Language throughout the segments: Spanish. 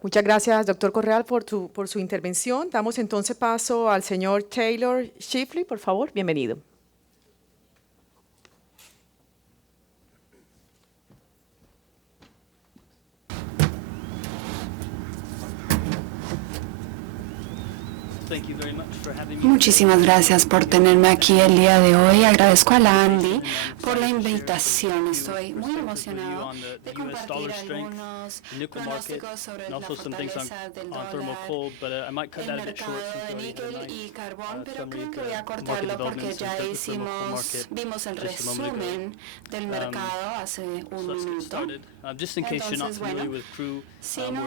Muchas gracias, doctor Correal, por su intervención. Damos entonces paso al señor Taylor Shipley, por favor, bienvenido. Muchísimas gracias por tenerme aquí el día de hoy. Agradezco a la Andy por la invitación. Estoy muy emocionado de compartir algunos pronósticos sobre la fortaleza del dólar, el mercado de níquel y carbón, pero creo que voy a cortarlo porque ya vimos el resumen del mercado hace un minuto. Entonces, bueno, si no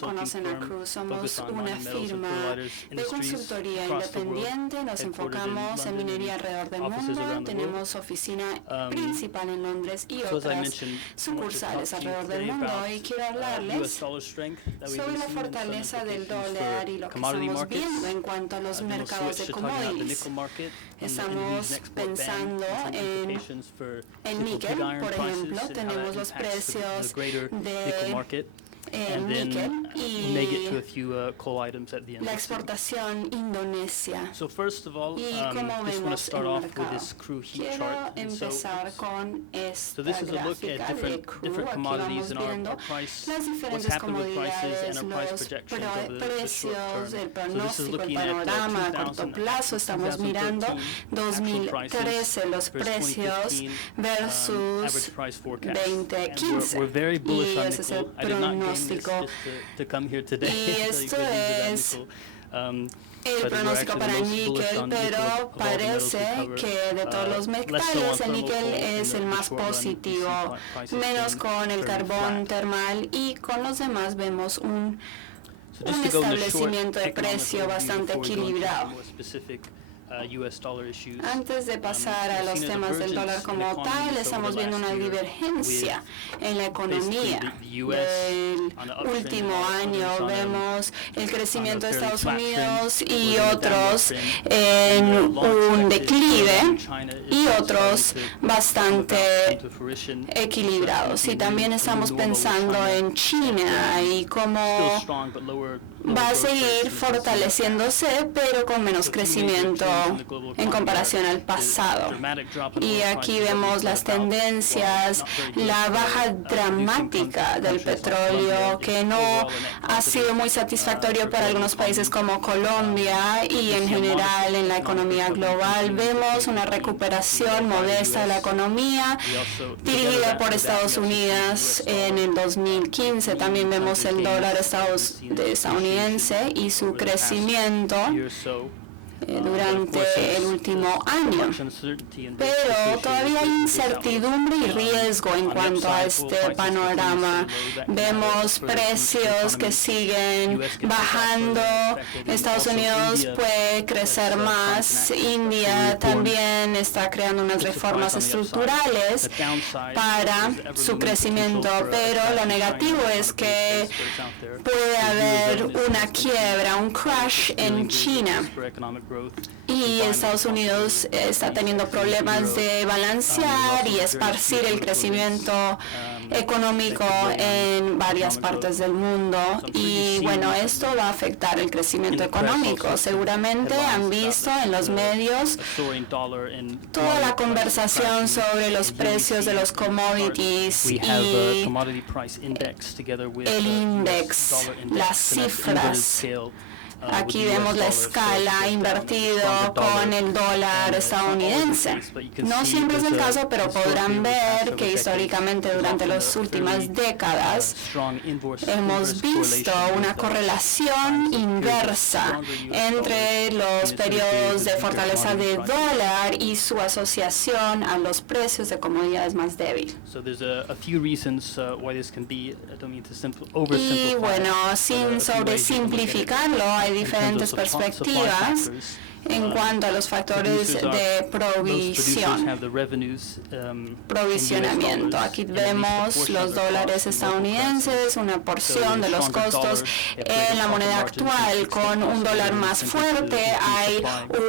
conocen a CRU, somos una firma de consultoría independiente, nos enfocamos en minería alrededor del mundo, tenemos oficina principal en Londres y otras sucursales alrededor del mundo. Y quiero hablarles sobre la fortaleza del dólar y lo que estamos viendo en cuanto a los mercados de commodities. Estamos pensando en níquel, por ejemplo, tenemos los precios de níquel y la exportación Indonesia. Y como vemos el mercado, quiero empezar con esta gráfica de CRU. Aquí vamos viendo las diferentes comodidades, los precios, el pronóstico, el panorama a corto plazo. Estamos mirando 2013, los precios versus 2015. Y ese es el pronóstico. Y esto es el pronóstico para níquel, pero parece que de todos los metales el níquel es el más positivo, menos con el carbón termal, y con los demás vemos un establecimiento de precio bastante equilibrado. Antes de pasar a los temas del dólar como tal, estamos viendo una divergencia en la economía del último año. Vemos el crecimiento de Estados Unidos y otros en un declive y otros bastante equilibrados. Y también estamos pensando en China y cómo va a seguir fortaleciéndose, pero con menos crecimiento en comparación al pasado. Y aquí vemos las tendencias, la baja dramática del petróleo, que no ha sido muy satisfactorio para algunos países como Colombia, y en general en la economía global vemos una recuperación modesta de la economía dirigida por Estados Unidos en el 2015. También vemos el dólar estadounidense y su crecimiento durante el último año, pero todavía hay incertidumbre y riesgo en cuanto a este panorama. Vemos precios que siguen bajando, Estados Unidos puede crecer más, India también está creando unas reformas estructurales para su crecimiento, pero lo negativo es que puede haber una quiebra, un crash en China. Y Estados Unidos está teniendo problemas de balancear y esparcir el crecimiento económico en varias partes del mundo. Y bueno, esto va a afectar el crecimiento económico. Seguramente han visto en los medios toda la conversación sobre los precios de los commodities y el índice, las cifras. Aquí vemos la escala invertido con el dólar estadounidense. No siempre es el caso, pero podrán ver que históricamente durante las últimas décadas hemos visto una correlación inversa entre los periodos de fortaleza de dólar y su asociación a los precios de comodidades más débiles. Y bueno, sin sobresimplificarlo, hay hay diferentes perspectivas en cuanto a los factores de provisionamiento. Aquí vemos los dólares estadounidenses, una porción de los costos en la moneda actual. Con un dólar más fuerte hay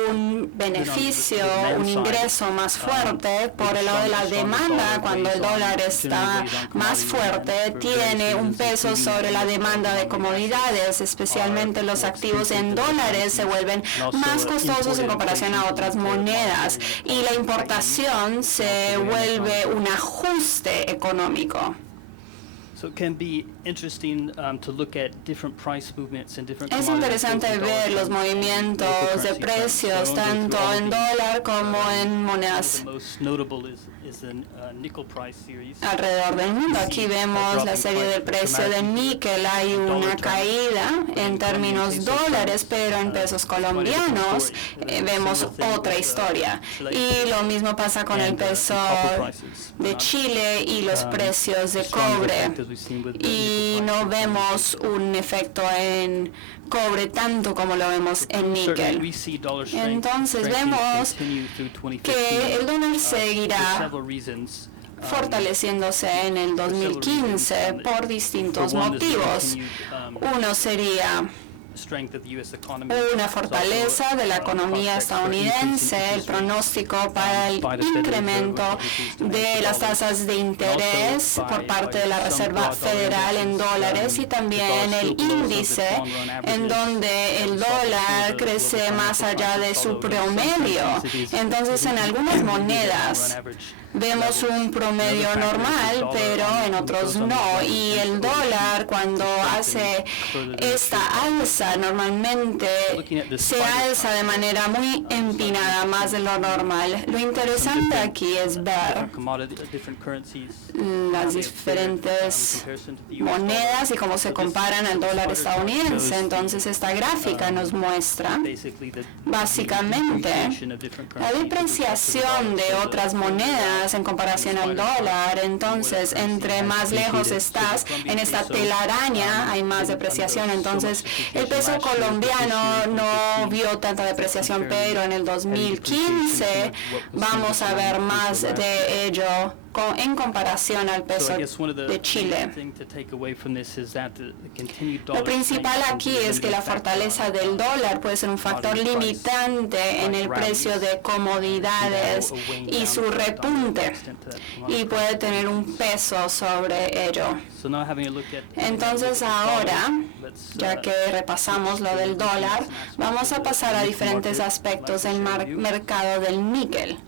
un beneficio, un ingreso más fuerte. Por el lado de la demanda, cuando el dólar está más fuerte, tiene un peso sobre la demanda de comodidades, especialmente los activos en dólares se vuelven más costosos en comparación a otras monedas y la importación se vuelve un ajuste económico. Es interesante ver los movimientos de precios tanto en dólar como en monedas alrededor del mundo. Aquí vemos la serie del precio de níquel. Hay una caída en términos dólares, pero en pesos colombianos vemos otra historia. Y lo mismo pasa con el peso de Chile y los precios de cobre. Y no vemos un efecto en cobre tanto como lo vemos en níquel. Entonces vemos que el dólar seguirá fortaleciéndose en el 2015 por distintos motivos. Uno sería una fortaleza de la economía estadounidense, el pronóstico para el incremento de las tasas de interés por parte de la Reserva Federal en dólares y también el índice en donde el dólar crece más allá de su promedio. Entonces, en algunas monedas vemos un promedio normal, pero en otros no. Y el dólar, cuando hace esta alza, normalmente se alza de manera muy empinada, más de lo normal. Lo interesante aquí es ver las diferentes monedas y cómo se comparan al dólar estadounidense. Entonces, esta gráfica nos muestra básicamente la depreciación de otras monedas en comparación al dólar. Entonces, entre más lejos estás en esta telaraña, hay más depreciación. Entonces, el peso colombiano no vio tanta depreciación, pero en el 2015 vamos a ver más de ello en comparación al peso de Chile. Lo principal aquí es que la fortaleza del dólar puede ser un factor limitante en el precio de comodidades y su repunte, y puede tener un peso sobre ello. Entonces ahora, ya que repasamos lo del dólar, vamos a pasar a diferentes aspectos del mercado del níquel.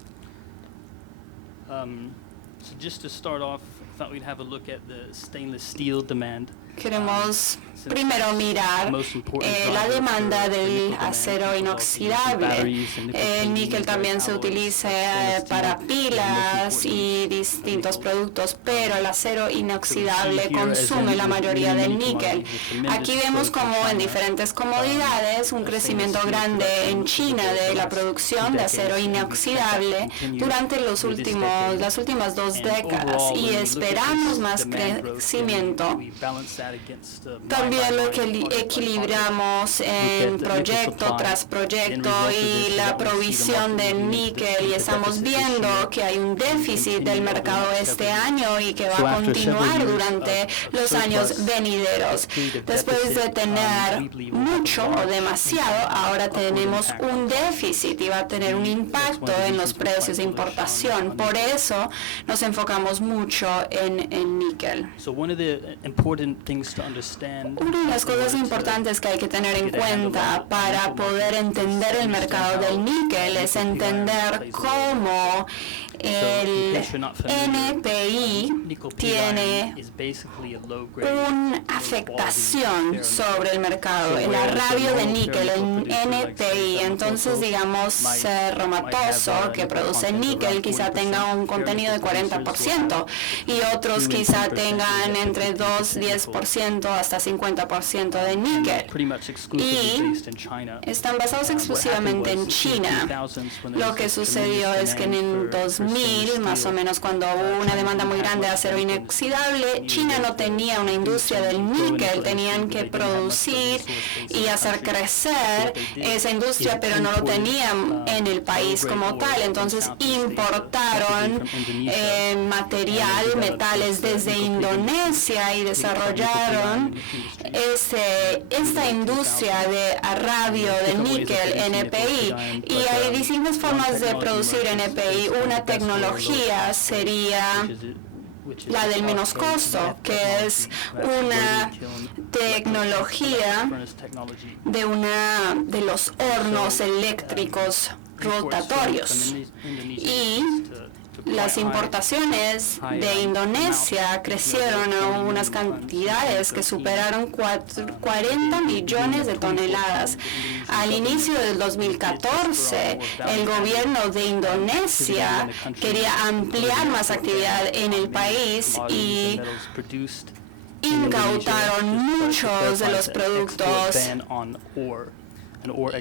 So just to start off, I thought we'd have a look at the stainless steel demand. Queremos primero mirar la demanda del acero inoxidable. El níquel también se utiliza para pilas y distintos productos, pero el acero inoxidable consume la mayoría del níquel. Aquí vemos como en diferentes comodidades un crecimiento grande en China de la producción de acero inoxidable durante las últimas 2 décadas, y esperamos más crecimiento. También lo que equilibramos en proyecto tras proyecto y la provisión de níquel, y estamos viendo que hay un déficit del mercado este año y que va a continuar durante los años venideros. Después de tener mucho o demasiado, ahora tenemos un déficit y va a tener un impacto en los precios de importación. Por eso nos enfocamos mucho en níquel. Una de las cosas importantes que hay que tener en cuenta para poder entender el mercado del níquel es entender cómo el NPI tiene una afectación sobre el mercado. El agravio de níquel, el NPI, entonces digamos Cerro Matoso, que produce níquel, quizá tenga un contenido de 40% y otros quizá tengan entre 2, 10% hasta 50% de níquel, y están basados exclusivamente en China. Lo que sucedió es que en el 2000 2000, más o menos cuando hubo una demanda muy grande de acero inoxidable, China no tenía una industria del níquel, tenían que producir y hacer crecer esa industria, pero no lo tenían en el país como tal. Entonces importaron metales desde Indonesia y desarrollaron esta industria de arrabio de níquel, NPI, y hay distintas formas de producir NPI. Una tecnología sería la del menos costo, que es una tecnología de los hornos eléctricos rotatorios, y las importaciones de Indonesia crecieron a unas cantidades que superaron 40 millones de toneladas. Al inicio del 2014, el gobierno de Indonesia quería ampliar más actividad en el país y incautaron muchos de los productos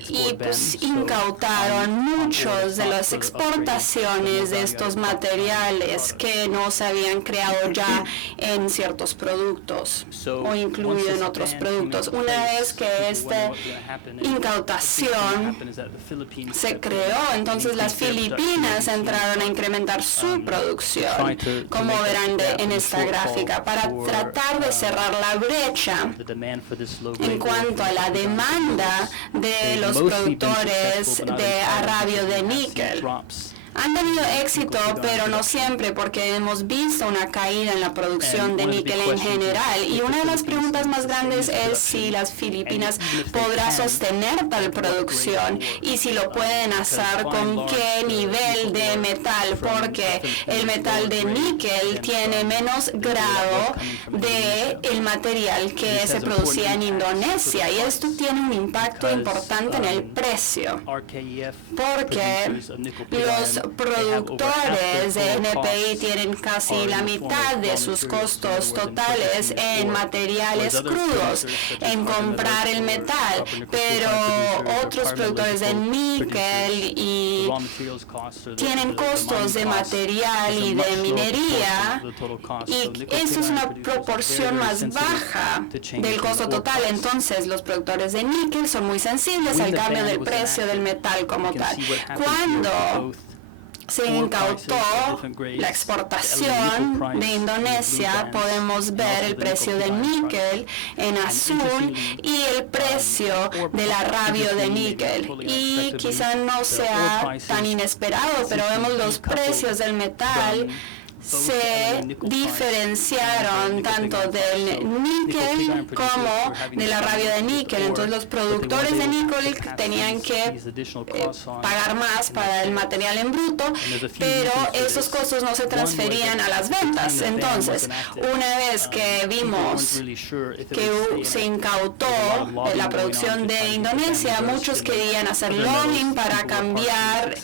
y pues incautaron muchos de las exportaciones de estos materiales que no se habían creado ya en ciertos productos o incluido en otros productos. Una vez que esta incautación se creó, entonces las Filipinas entraron a incrementar su producción, como verán en esta gráfica, para tratar de cerrar la brecha en cuanto a la demanda de los productores de arrabio de níquel. Han tenido éxito, pero no siempre, porque hemos visto una caída en la producción de níquel en general. Y una de las preguntas más grandes es si las Filipinas podrán sostener tal producción y si lo pueden hacer con qué nivel de metal, porque el metal de níquel tiene menos grado de el material que se producía en Indonesia, y esto tiene un impacto importante en el precio, porque los productores de NPI tienen casi la mitad de sus costos totales en materiales crudos, en comprar el metal, pero otros productores de níquel y tienen costos de material y de minería, y esto es una proporción más baja del costo total. Entonces los productores de níquel son muy sensibles al cambio del precio del metal como tal. Cuando se incautó la exportación de Indonesia, podemos ver el precio del níquel en azul y el precio del arrabio de níquel. Y quizá no sea tan inesperado, pero vemos los precios del metal se diferenciaron tanto del níquel como del arrabio de níquel. Entonces los productores de níquel tenían que pagar más para el material en bruto, pero esos costos no se transferían a las ventas. Entonces, una vez que vimos que se incautó la producción de Indonesia, muchos querían hacer lobbying para cambiar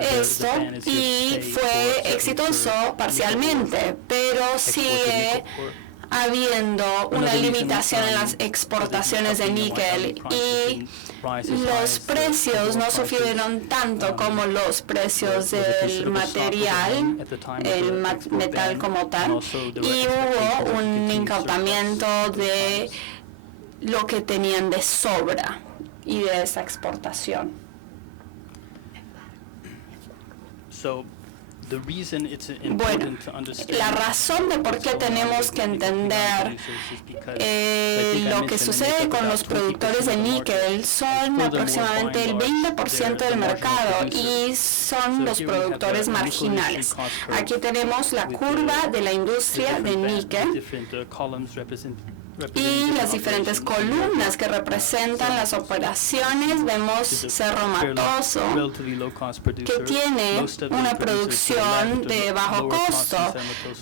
esto, y fue exitoso parcialmente, pero sigue habiendo una limitación en las exportaciones de níquel, y los precios no sufrieron tanto como los precios del material, el metal como tal, y hubo un incautamiento de lo que tenían de sobra y de esa exportación. Bueno, la razón de por qué tenemos que entender lo que sucede con los productores de níquel: son aproximadamente el 20% del mercado y son los productores marginales. Aquí tenemos la curva de la industria de níquel y las diferentes columnas que representan las operaciones. Vemos Cerro Matoso, que tiene una producción de bajo costo.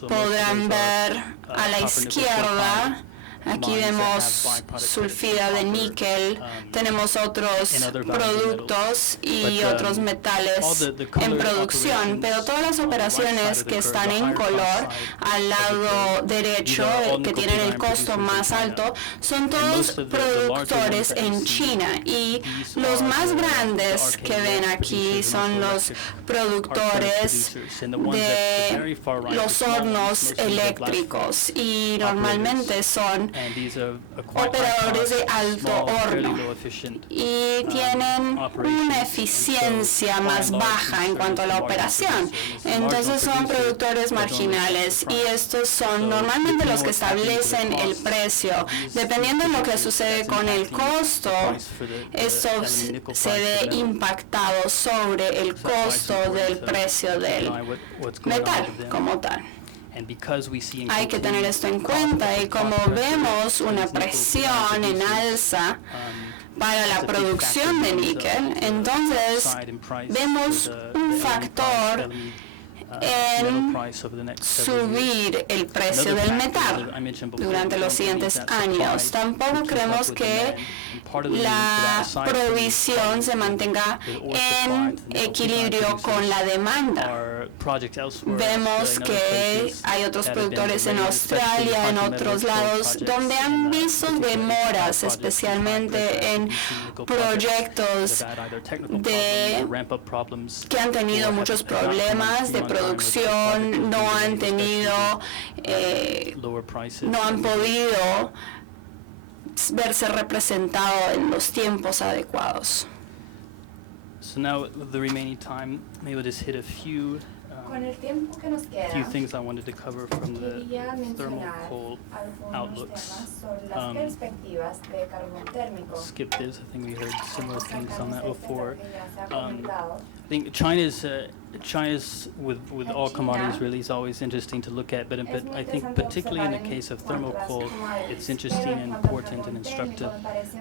Podrán ver a la izquierda Aquí mines that vemos have byproduct sulfida de credits, níquel, copper, tenemos otros and other valuable productos y But, otros all metales the en colored producción, pero todas las operations on the right operaciones side of the que curve, están the en higher cost color side al of the lado curve, derecho, these are all que nickel tienen el pig iron costo producers in más China. alto, son And todos most of the larger ones productores that you en see, China y these los are más the grandes arcane que ven gas aquí producers and son also los electric arc furnace productores producers. And the ones at the de very far right, the los small ones, hornos most of these are blast eléctricos y operators. normalmente son And these are a quite operadores de high alto cost, small, fairly horno low efficient y tienen una eficiencia más baja en cuanto a la operación. Entonces son productores marginales y estos son normalmente los que establecen el precio. Dependiendo de lo que sucede con el costo, esto se ve impactado sobre el costo del precio del metal como tal. Hay que tener esto en cuenta y como vemos una presión en alza para la producción de níquel, entonces vemos un factor en subir el precio del metal durante los siguientes años. Tampoco creemos que la provisión se mantenga en equilibrio con la demanda. Vemos que hay otros productores en Australia, en otros lados, donde han visto demoras, especialmente en proyectos que han tenido muchos problemas de producción, no han podido verse representado en los tiempos adecuados. So now, with the remaining time, maybe we'll just hit a few Con el tiempo que nos queda, few things I wanted to cover from the quería thermal mencionar coal algunos outlooks. temas sobre las perspectivas de carbón térmico. Skip this. I think we heard similar things on that before. Que ya se ha comentado. I think China's with all commodities really is always interesting to look at, but I think particularly in the case of thermal coal, it's interesting and important and instructive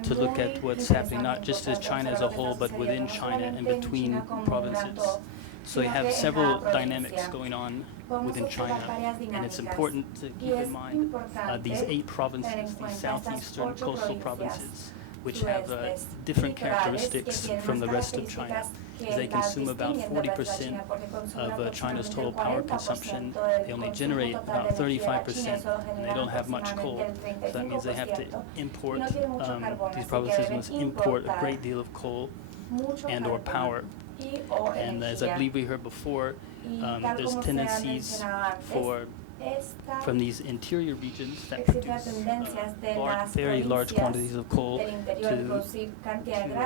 to look at what's happening not just as China as a whole, but within China and between provinces. So you have several dynamics going on within China, and it's important to keep in mind these 8 provinces, these southeastern coastal provinces, which have different characteristics from the rest of China. They consume about 40% of China's total power consumption. They only generate about 35%, and they don't have much coal. So that means they have to import, these provinces must import a great deal of coal and or power. And as I believe we heard before, there's tendencies from these interior regions that produce very large quantities of coal to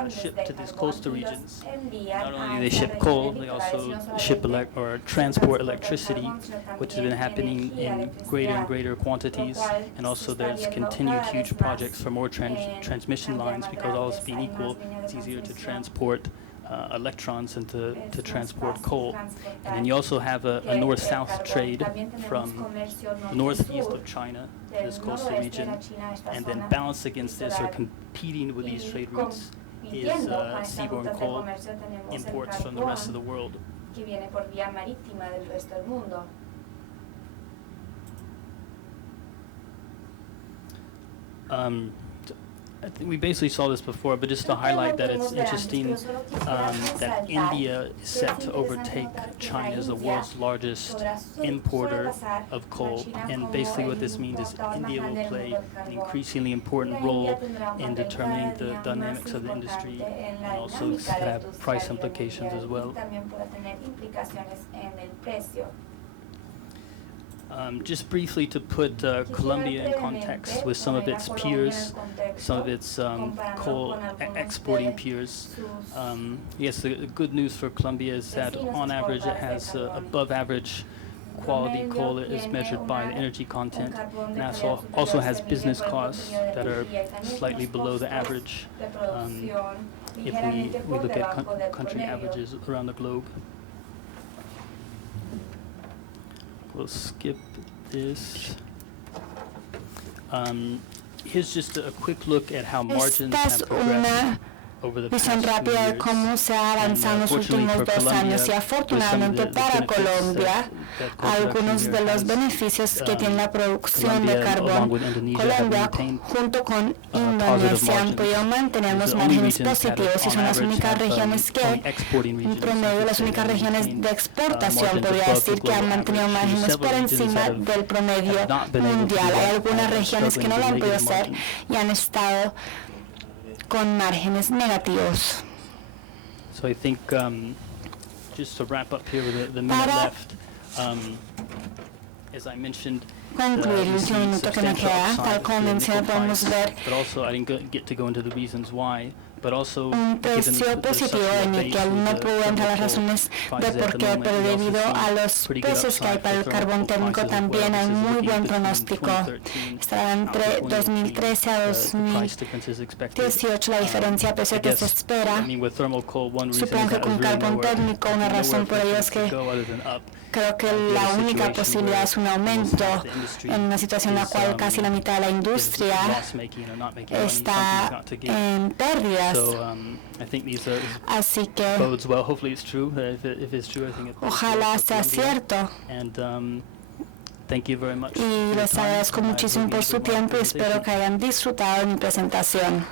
ship to these coastal regions. Not only do they ship coal, they also ship or transport electricity, which has been happening in greater and greater quantities. And also there's continued huge projects for more transmission lines, because all else being equal, it's easier to transport electrons and to transport coal. And then you also have a north-south trade from northeast of China to this coastal region, and then balanced against this or competing with these trade routes is seaborne coal imports from the rest of the world. I think we basically saw this before, but just to highlight that it's interesting that India is set to overtake China as the world's largest importer of coal. And basically what this means is India will play an increasingly important role in determining the dynamics of the industry, and also have price implications as well. Just briefly to put Colombia in context with some of its peers, some of its coal exporting peers. Yes, the good news for Colombia is that on average it has above average quality coal that is measured by the energy content, and also has business costs that are slightly below the average if we look at country averages around the globe. We'll skip this. Here's just a quick look at how margins have progressed over the visión past few rápida de years. cómo se ha avanzado en los últimos 2 años y afortunadamente para Colombia, algunos de los beneficios que tiene la producción de carbón, Colombia junto con Indonesia han podido mantener los márgenes positivos y son las únicas regiones que, en promedio, las únicas regiones de exportación, podría decir, que han mantenido márgenes por encima del promedio mundial. Hay algunas regiones que no lo han podido hacer y han estado con márgenes negativos. So I think just to wrap up here with the minute Para left, as I mentioned, concluir el último minuto que me queda, tal como mencioné, podemos ver but also I didn't get to go into the reasons why. But also, un precio positivo de níquel. No puedo entrar a las razones de por qué, pero debido a los precios que hay para el carbón térmico también hay muy buen pronóstico. Estará entre 2013 a 2018 la diferencia de precio que se espera. Supongo que con carbón térmico una razón por ello es que creo que la única posibilidad es un aumento en una situación en la cual casi la mitad de la industria está en pérdidas. Así que ojalá sea cierto. Y les agradezco muchísimo por su tiempo y espero que hayan disfrutado de mi presentación.